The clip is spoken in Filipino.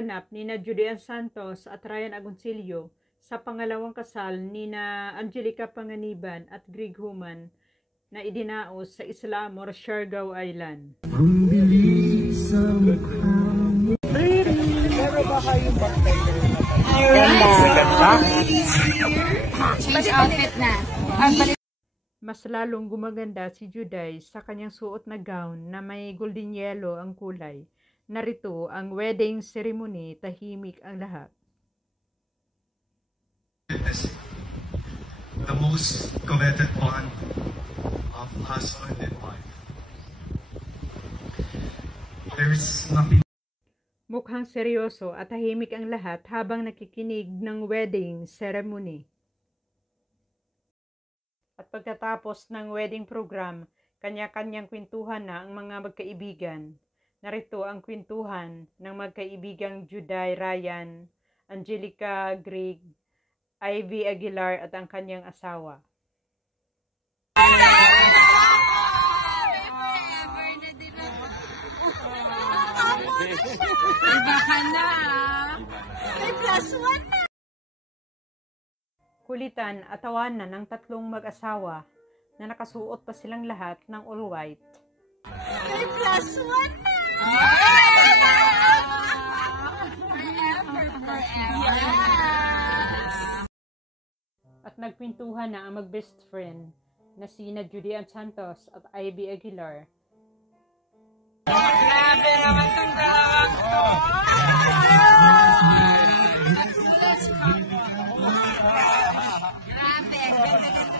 ginanap ni na Judy Santos at Ryan Agoncillo sa pangalawang kasal ni na Angelica Panganiban at Greg Human na idinaos sa Islamor, Siargao Island. Ang bilis ang meron ba kayong bartender? Change outfit na. Mas lalong gumaganda si Juday sa kanyang suot na gown na may golden yellow ang kulay. Narito ang wedding ceremony, tahimik ang lahat. The most coveted bond of husband and wife. There's nothing. Mukhang seryoso at tahimik ang lahat habang nakikinig ng wedding ceremony. At pagkatapos ng wedding program, kanya-kanyang kwentuhan na ang mga magkaibigan. Narito ang kwentuhan ng magkaibigang Juday, Ryan, Angelica, Greg, Ivy Aguilar at ang kanyang asawa. Kulitan at tawanan ng tatlong mag-asawa na nakasuot pa silang lahat ng all white. At nagpintuhan na ang mag-best friend na sina Judy Santos at Ivy Aguilar. Grabe naman itong dalawang to! Grabe!